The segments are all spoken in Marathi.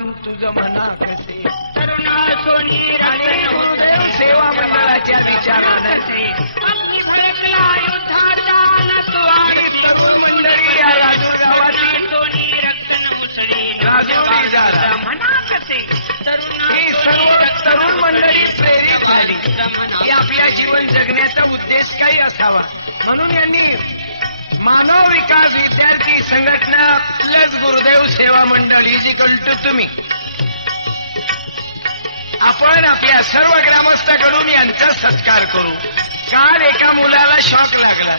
नौजवान तुझ मना कसे करुणा सोनी गुरुदेव सेवा मंडळाच्या विचारानं तरुण मंडळी. म्हणा तरुणा तरुण प्रेरित झाली. म्हणा आपल्या जीवन जगण्याचा उद्देश काही असावा. म्हणून यांनी मानव विकास विद्यार्थी संघटना प्लस गुरुदेव सेवा मंडळ इज इक्वल टू तुम्ही. आपण आपल्या सर्व ग्रामस्थाकडून यांचा सत्कार करू. काल एका मुलाला शॉक लागला.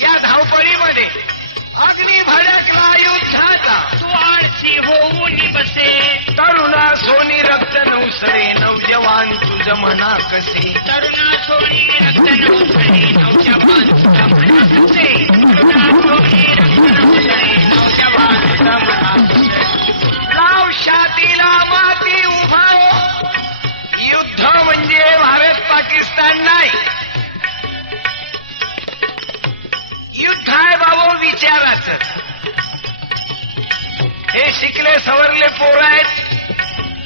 या धावपळीमध्ये अग्नी भडकला युद्धाचा. तू आळशी होऊन बसे. तरुणा सोनी रक्त नवसरे नवजवान तुझ म्हणा कसे? तरुणा सोनी रक्तन मुसळी नौजवान तुझा शातीला माती उभा. युद्ध म्हणजे भारत पाकिस्तान नाही. युद्ध आहे बाबा विचाराचं. हे शिकले सवरले पोर आहेत.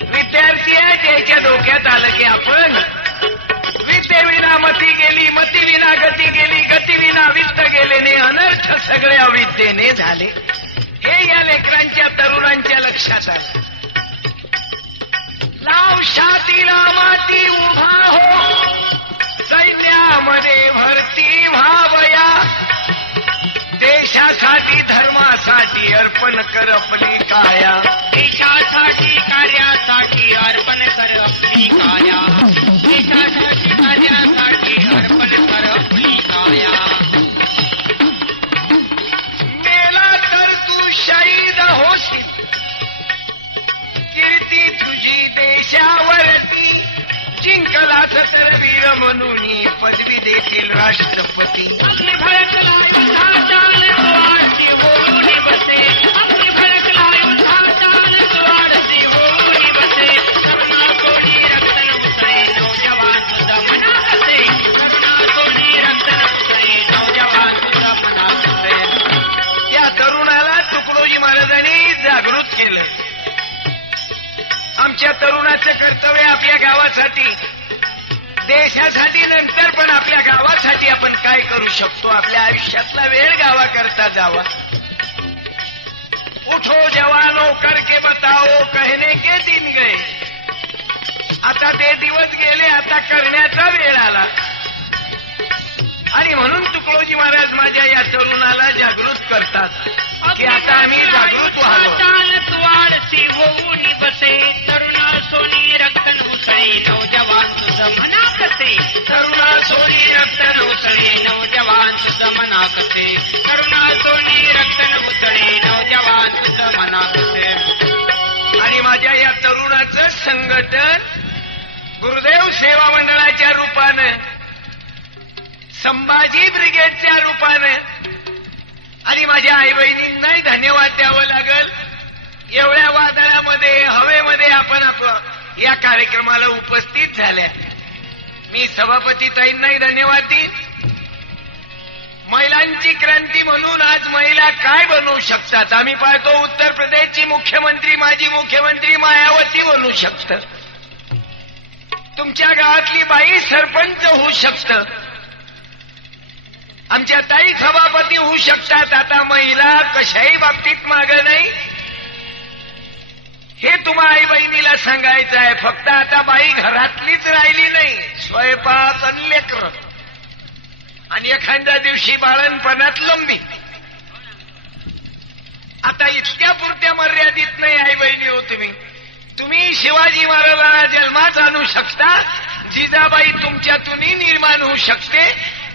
विद्यार्थी आहेत याच्या डोक्यात आलं की आपण विद्येविना मती गेली मती विना गती गेली गती विना वित्त गेलेने अनर्थ सगळे अविद्येने झाले. हे या लेकरांच्या तरुणांच्या लक्षात आलं लाव शातीला माती उभा हो. सैन्यामध्ये भरती व्हावया. देशासाठी धर्मासाठी अर्पण कर आपली काया. देशासाठी कार्यासाठी अर्पण कर आपली काया. मुसळे नौजवान तुझा मना कसे त्या तरुणाला तुकडोजी महाराजांनी जागृत केलं. आमच्या तरुणाचं कर्तव्य आपल्या गावासाठी. देशासाठी नंतर पण आपल्या गावासाठी आपण काय करू शकतो? आपल्या आयुष्यातला वेळ गावाकरता जावा. उठो जवानो करके बताओ कहने के दिन गए. आता ते दिवस गेले आता करण्याचा वेळ आला. आणि म्हणून तुकडोजी महाराज माझ्या या तरुणाला जागृत करतात की आता आम्ही जागृत व्हावं. वाढसी होऊन बसे तरुणा सोनी रक्तन मुसळे नौजवान तुझं मना कसे करुणा सोनी रक्त मुसळे नौजवान तुझं मना कसे करुणा सोनी रक्तन मुसळे नौजवान तुझं मना कसे आणि माझ्या या तरुणाचं संघटन गुरुदेव सेवा मंडळाच्या रूपानं संभाजी ब्रिगेडच्या रूपानं आणि माझ्या आई बहिणींनाही धन्यवाद द्यावं लागल. एवढ्या वादळामध्ये हवेमध्ये आपण आप- या कार्यक्रमाला उपस्थित झाल्या. मी सभापती ताईंनाही धन्यवाद देईन. महिलांची क्रांती म्हणून आज महिला काय बनवू शकतात? आम्ही पाहतो उत्तर प्रदेशची मुख्यमंत्री माजी मुख्यमंत्री मायावती बनू शकत. तुमच्या गावातली बाई सरपंच होऊ शकतं. आमच्या ताई सभापती होऊ शकतात. आता महिला कशाही बाबतीत माग नाही. हे तुम्हा आई बहिणीला सांगायचं आहे. फक्त आता बाई घरातलीच राहिली नाही. स्वयंपाक आणि लेकर. आणि एखाद्या दिवशी बाळणपणात लंबी. आता इतक्या पुरत्या मर्यादित नाही आई बहिणी हो तुम्ही. तुम्ही शिवाजी महाराजांना जन्मात आणू शकता. जिजाबाई तुमच्यातूनही निर्माण होऊ शकते.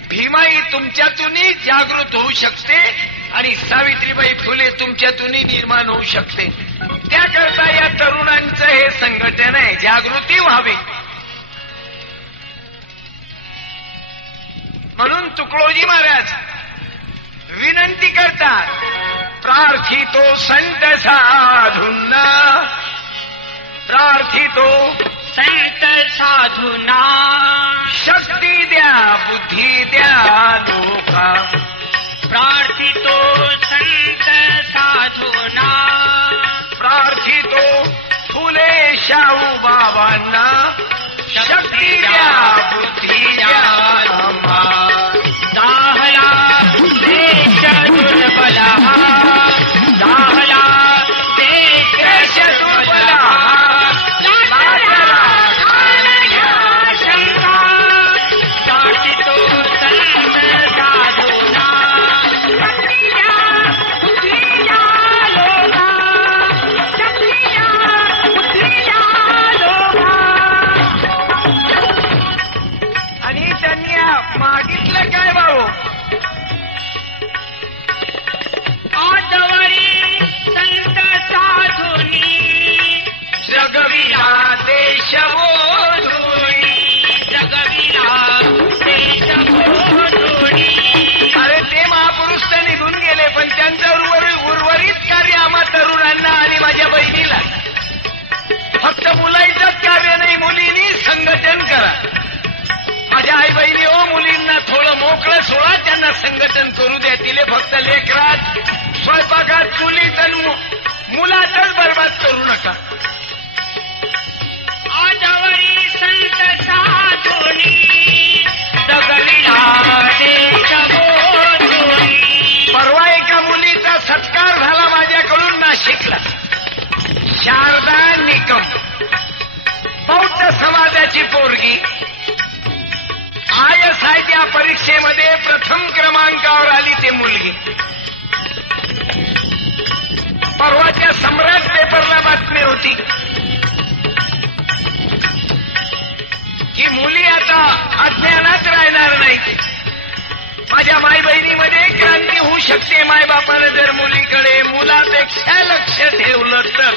भीमाई तुमच्यातूनही जागृत होऊ शकते. आणि सावित्रीबाई फुले तुमच्यातूनही निर्माण होऊ शकते. त्याकरता या तरुणांचं हे संघटन आहे जागृती व्हावी. म्हणून तुकडोजी महाराज विनंती करतात प्रार्थितो संत साधूंना. प्रार्थितो संत साधूना. शक्ती द्या बुद्धी द्या लोका. प्रार्थितो संत साधूना. प्रार्थितो फुले शाहू बाबांना शक्ती द्या बुद्धी द्या आम्हा दाहला बला फक्त लेकरात स्वयंपाकात चुलीत आणि मुलातच बरबाद करू नका. आजवरी संत साधुनी. परवा एका मुलीचा सत्कार झाला माझ्याकडून नाशिकला. शारदा निकम बौद्ध समाजाची पोरगी. आय त्या परीक्षेमध्ये प्रथम क्रमांकावर आली ती मुलगी. परवाच्या सम्राट पेपरला बातमी होती. की मुली आता अज्ञानात राहणार नाही माझ्या माय बहिणीमध्ये क्रांती होऊ शकते मायबापानं जर मुलीकडे मुलापेक्षा लक्ष ठेवलं तर.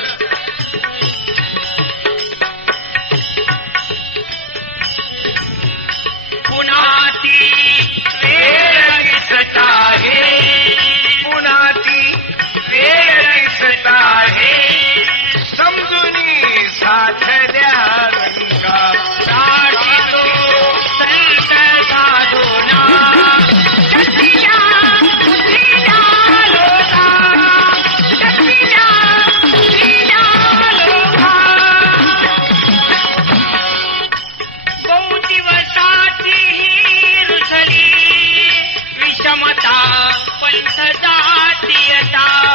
யா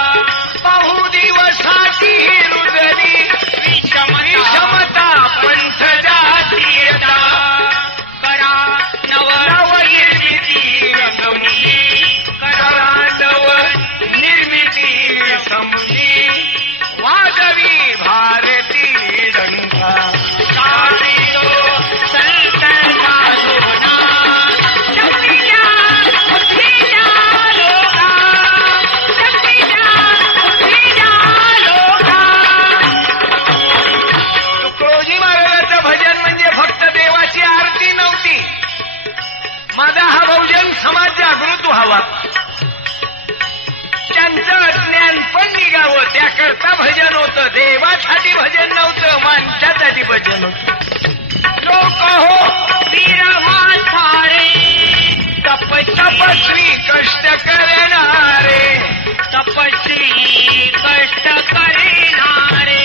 देवासाठी भजन नव्हतं माणसासाठी भजन लोक हो वीरवा तपस्वी कष्ट करणारे. तपस्वी कष्ट करणारे.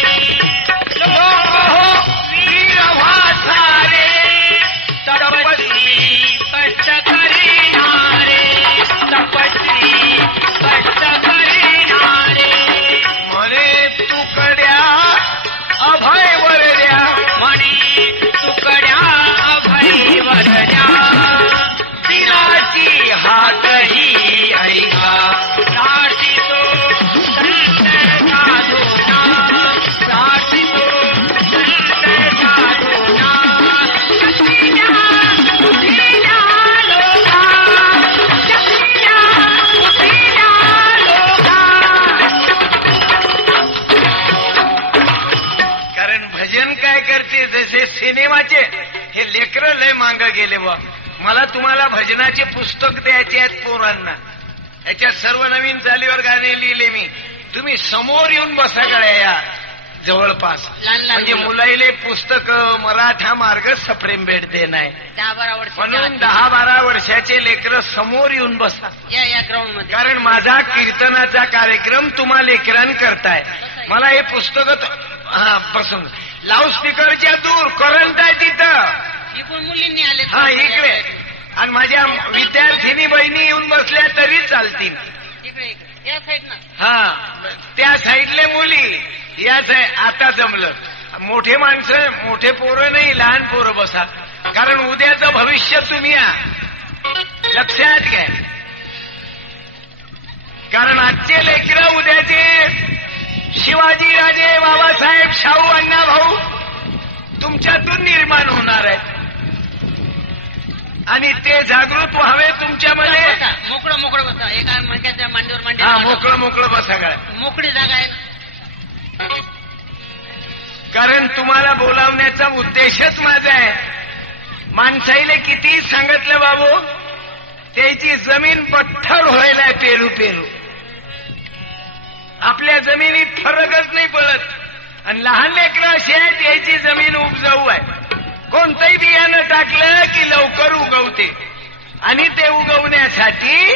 सिनेमाचे. हे लेकरं लय मांग गेले बा मला तुम्हाला भजनाचे पुस्तक द्यायचे आहेत पोरांना. याच्यात सर्व नवीन चालीवर गाणे लिहिले मी. तुम्ही समोर येऊन बसा गड्या या. जवळपास. म्हणजे मुलं. मुलाईले पुस्तक मराठा मार्ग सप्रेम भेट देणार म्हणून दहा बारा वर्षाचे लेकरं समोर येऊन बसा. या या ग्राउंडमध्ये कारण माझा कीर्तनाचा कार्यक्रम तुम्हा लेकरां करताय मला हे पुस्तक हा प्रसंग. लाऊडस्पीकरच्या दूर करंट आहे तिथं. इकडून मुलींनी आले हा इकडे. आणि माझ्या विद्यार्थिनी बहिणी येऊन बसल्या तरी चालतील. इकडे या हा त्या साईडले मुली. याच आहे आता जमलं. मोठे माणसं मोठे पोरं नाही लहान पोरं बसा. कारण उद्याचं भविष्य तुम्ही या. लक्षात घ्या. कारण आजचे लेकरं उद्याचे शिवाजी राजे बाबासाहेब शाहू अण्णा भाऊ तुमच्यातून निर्माण होणार आहेत. आणि ते जागृत व्हावे तुमच्यामध्ये मोकळं मोकळं बसा. एका मणक्याच्या मांडीवर हा मांडी मोकळं मोकळं बसा काय मोकळी जागा आहे. कारण तुम्हाला बोलावण्याचा उद्देशच माझा आहे. माणसाईले किती सांगितलं बाबू? त्याची जमीन पठ्ठर व्हायला पेरू पेरू आपल्या जमिनीत फरकच नाही पडत. आणि लहान लेकरं अशी आहेत त्याची जमीन उपजाऊ आहे. कोणतंही बियाणं टाकलं की लवकर उगवते. आणि ते उगवण्यासाठी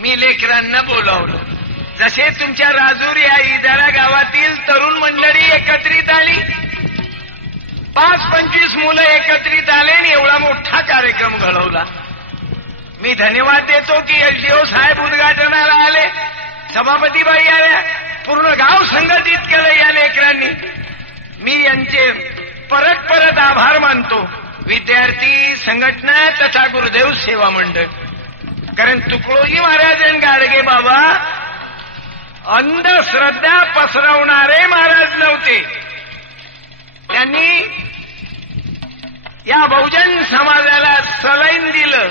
मी लेकरांना बोलावलं. जसे तुमच्या राजूर या इदारा गावातील तरुण मंडळी एकत्रित आली. पाच पंचवीस मुलं एकत्रित आले आणि एवढा मोठा कार्यक्रम घडवला. मी धन्यवाद देतो की एसडीओ साहेब उद्घाटनाला आले. सभापतीबाई आल्या. पूर्ण गाव संघटित केलं या लेकरांनी. मी यांचे परत परत आभार मानतो. विद्यार्थी संघटना तथा गुरुदेव सेवा मंडळ. कारण तुकडोजी महाराज आणि गाडगे बाबा अंधश्रद्धा पसरवणारे महाराज नव्हते. त्यांनी या बहुजन समाजाला सलाईन दिलं.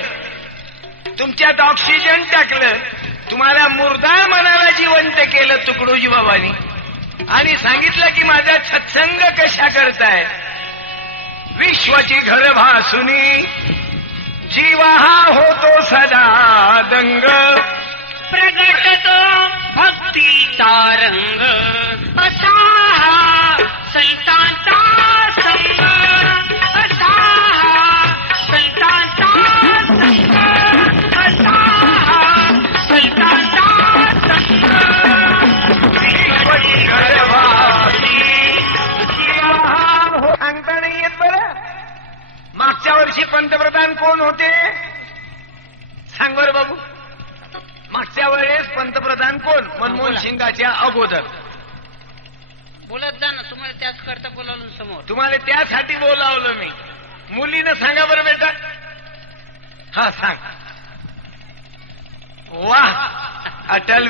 तुमच्यात ऑक्सिजन टाकलं. तुम्हाला मुर्दा मनाला जिवंत केलं तुकडोजी बाबांनी आणि सांगितलं की माझा सत्संग कशा करताय? विश्वाची घर भासुनी. जीवा हा होतो सदा दंग. प्रगटतो भक्तीचा रंग असा संतांचा संग.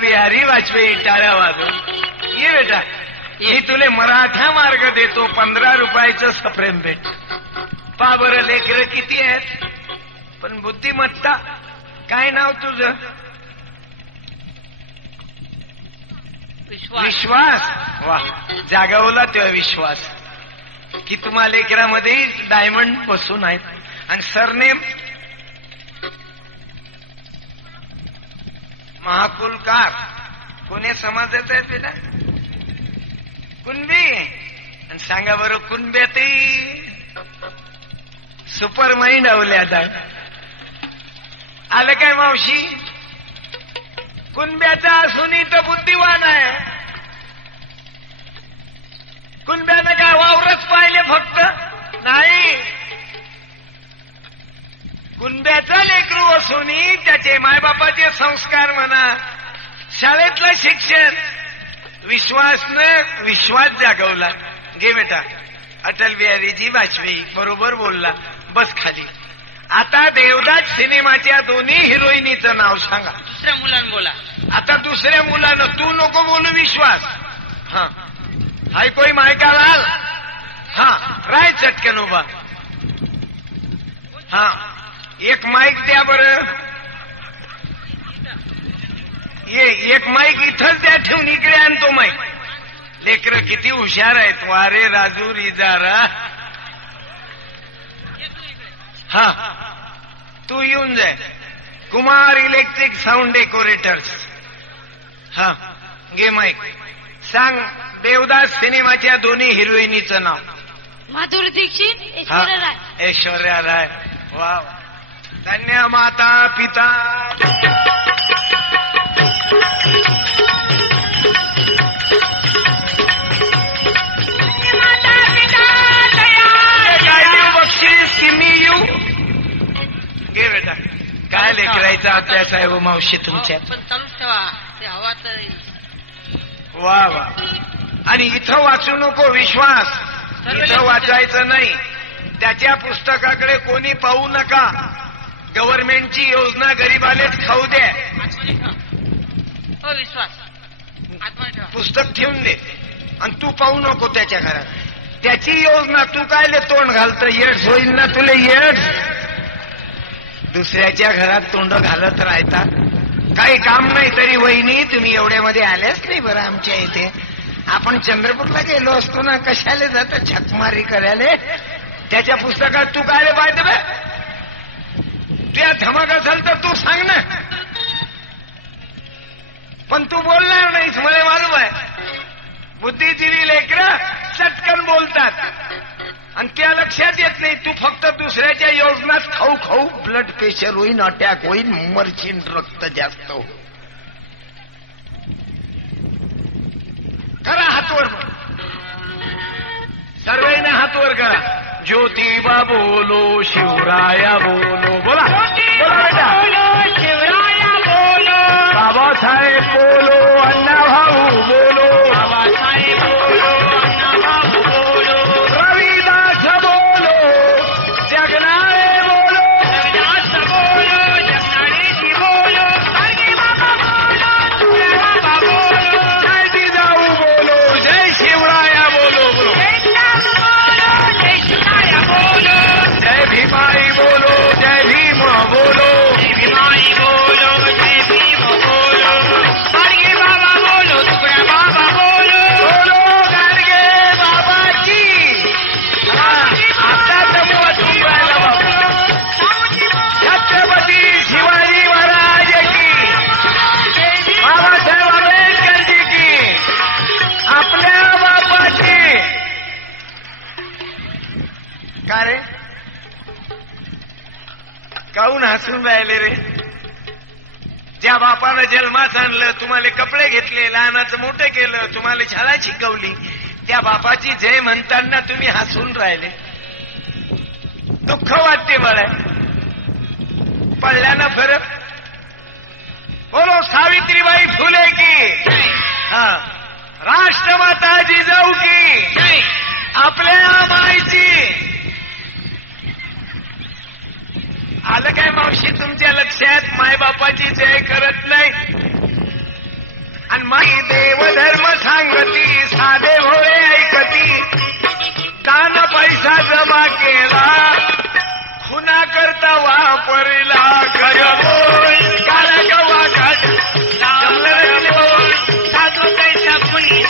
बिहारी वाजपेयी टाळ्या वाजव ये बेटा मी तुले मराठा मार्ग देतो पंधरा रुपयाचं सप्रेम भेट. पा बरं लेकर किती आहेत? पण बुद्धिमत्ता काय नाव तुझं? विश्वास. विश्वास? वा जागवला तेव्हा विश्वास. की तुम्हा लेकरामध्ये डायमंड बसून आहेत. आणि सरनेम महाकुलकार. कोण्या समाजाचा आहे तिला? कुणबी? आणि सांगा बरं कुणब्यातही सुपर माइंड आवले आता. आलं काय मावशी? कुणब्याचा असून तो बुद्धिवान आहे. कुणब्यानं काय वावरच पाहिले फक्त? नाही. कुणब्याचा लेकरू असून त्याचे मायबापाचे संस्कार म्हणा. शाळेतलं शिक्षण. विश्वासनं विश्वास जागवला. घे बेटा. अटल बिहारीजी वाजपेयी बरोबर बोलला. बस खाली. आता देवदास सिनेमाच्या दोन्ही हिरोईनीचं नाव सांगा. दुसऱ्या मुलांना बोला. आता दुसऱ्या मुलानं तू नको बोलू विश्वास. हा. हाय कोई मायका लाल हा. राय चटकन उभा. हा. एक माईक द्या बरं. ये एक माईक इथंच द्या ठेवून इकडे आणतो माईक. लेकर किती हुशार आहेत. वारे राजू इजारा. हा. तू येऊन जाय. Kumar electric sound decorators. हा. घे माईक. सांग देवदास सिनेमाच्या दोन्ही हिरोईनीचं नाव. माधुरी दीक्षित ऐश्वर्या राय. ऐश्वर्या राय. वा धन्य माता पिता. काय लेकरायचं आपल्या आहे हो मावशी तुमच्या. पण वा वा. आणि इथं वाचू नको विश्वास. इथं वाचायचं नाही. त्याच्या पुस्तकाकडे कोणी पाहू नका. गव्हर्नमेंटची योजना गरीबालेच खाऊ दे. आतमध्ये ठेवा. हो विश्वास. पुस्तक ठेवून दे. आणि तू पाहू नको त्याच्या घरात. त्याची योजना तू कायले तोंड घालत? येड्स होईल ना तुले येड्स दुसऱ्याच्या घरात तोंड घालत राहता? काही काम नाही तरी वहिनी तुम्ही एवढ्यामध्ये आल्याच नाही बरं आमच्या इथे. आपण चंद्रपूरला गेलो असतो ना कशाले जात झकमारी करायला? त्याच्या पुस्तकात तू काय पाहिजे बे तुझ्या धमक असेल तर तू सांग ना. पण तू बोलणार नाहीस मला मालूम आहे. बुद्धिजीवी लेकर चटकन बोलतात. आणि त्या लक्षात येत नाही तू फक्त दुसऱ्याच्या योजनात खाऊ खाऊ ब्लड प्रेशर होईन अटॅक होईन मरशीन रक्त जास्त हो करा हातवर सर्वांना हातवर करा. ज्योतिबा बोलो शिवराया बोलो बोला बोला बेटा शिवराया बोलो बाबासाहेब बोलो हसून राहिले रे. ज्या बापानं जन्मात आणलं तुम्हाला कपडे घेतले लहानाचं मोठं केलं तुम्हाला शाळा शिकवली त्या बापाची जय म्हणताना तुम्ही हसून राहिले. दुःख वाटते मला. पडल्यानं फरक. बोलो सावित्रीबाई फुले की. हा. राष्ट्रमाता जिजाऊ की. आपल्या माईची आलं काय मावशी तुमच्या लक्षात? मायबापाची जय करत नाही. आणि माई देव धर्म सांगती साधे भोळे ऐकती. दान पैसा जमा केला खुना करता वापरला घर बोल. काला गवा साधू कैसा कुणी